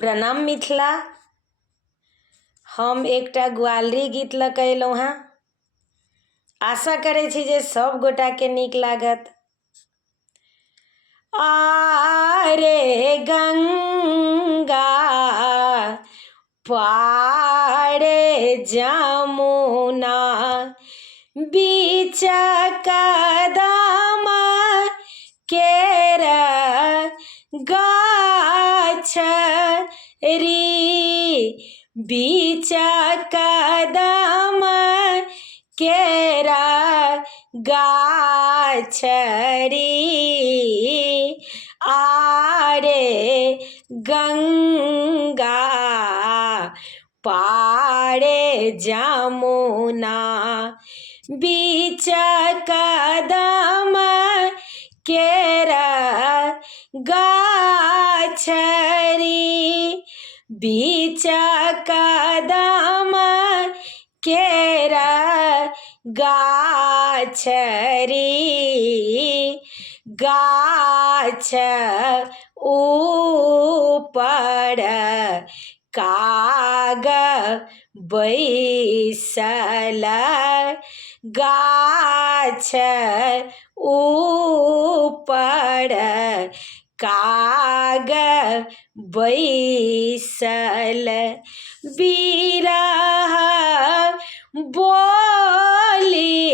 प्रणाम मिथिला। हम एकटा ग्वालरी गीत लऽ कऽ अयलहुँ हेँ। आशा करै छी जे सब गोटाके नीक लागत। आरे गंगा पारे जमुना बीच कदम केर गाछ री, बीच कदम केर गाछ री। आरे गंगा पारे जमुना बीच कदम केर गाछ री, बीच कदम केर गाछ री। गाछ ऊपर काग बैसल, गाछ ऊपर काग बैसल। बिरह बोली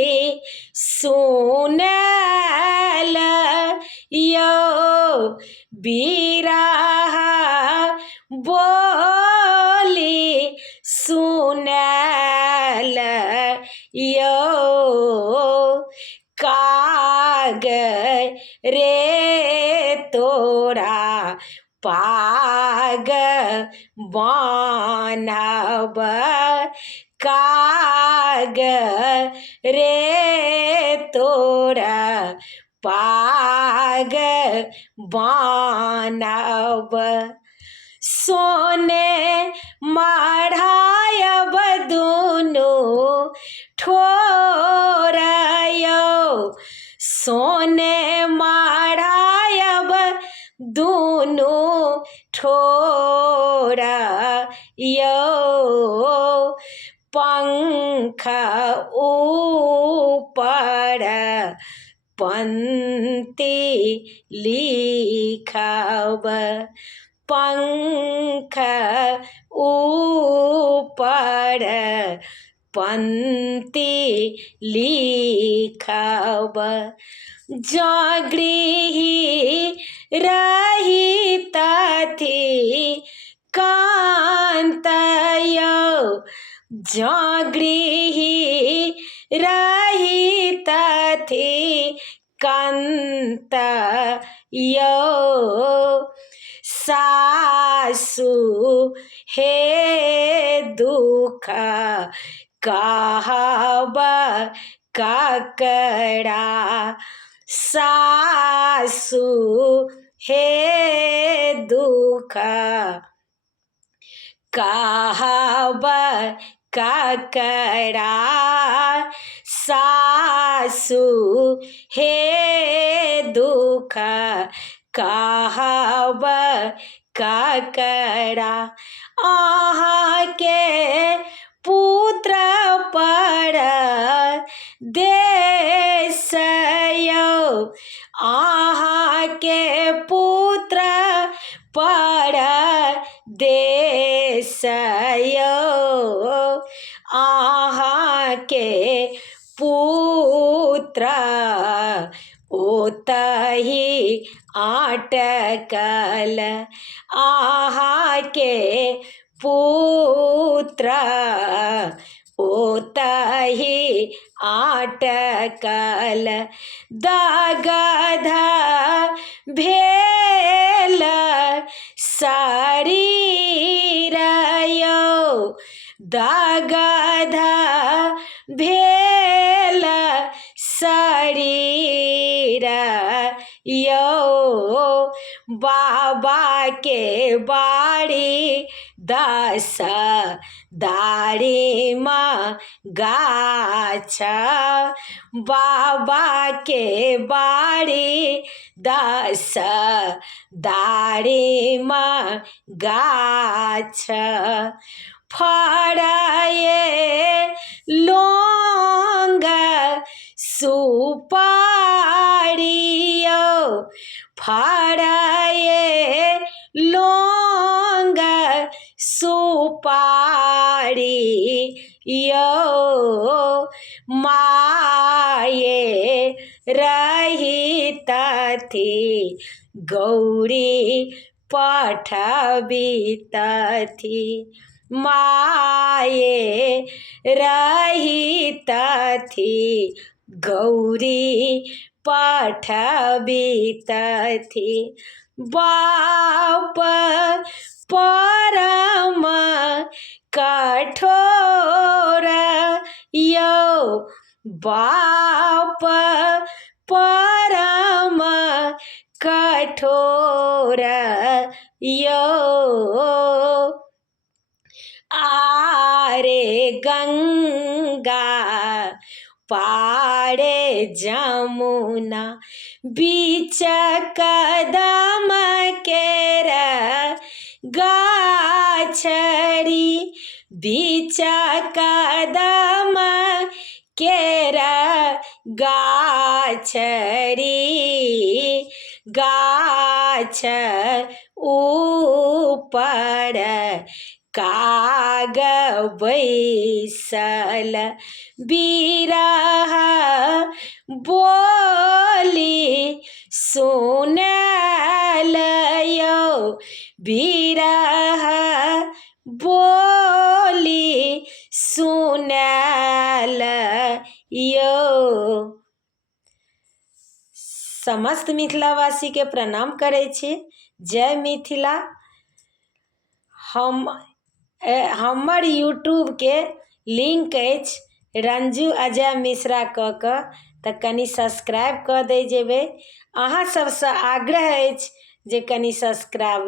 सुनल यौ, बिरह बोली सुनल यौ। काग रे तोरा पाग बान्हब, काग रे तोरा पाग बान्हब। सोने मढ़ायब दुनू ठोर यौ, सोने मढ़ायब दुनू ठोर यौ। पंख ऊपर पंक्ति लिखब, पंख ऊपर पंक्ति लिखब। जँ गृही रहितथि कान्त यौ, जँ गृही रहितथि कान्त यौ। सासु हे दुख कहब ककरा, सासु हे दुख कहब ककरा, सासु हे दुख कहब ककरा। अहाँके पुत्र पर देश यौ, अहाँके पुत्र पर देश यौ। अहाँके पुत्र ओतहि अटकल, अहाँके पुत्र ओतहि अटकल। दगध भेल शरीर यौ, दगध भेल शरीर यौ। बाबा के बाड़ी दस दारिमा गाछ बाबा के बाड़ी दस दारिमा गाछ फड़ाए लोंग सुपारियो फड़ाए लोंग सुपारियो माये रहित थी गौरी पठबित थी माये रहित थी गौरी पठबित थी बाप परम कठोर यो बाप परम कठोर यो आरे गंगा पारे जमुना बीच कदम केर गाछरी बीच कदम केर गाछरी गाछ ऊपर काग बैसल बिरह बोली सुनल यो बिरह बोली सुनल यो। समस्त मिथिलावासी के प्रणाम करै छी। जय मिथिला। हमर यूट्यूब के लिंक अछि रंजू अजय मिश्रा कऽ कऽ, तऽ कनि सब्सक्राइब कऽ दै जेबै। अहाँ सबसँ आग्रह अछि जे कनि सब्सक्राइब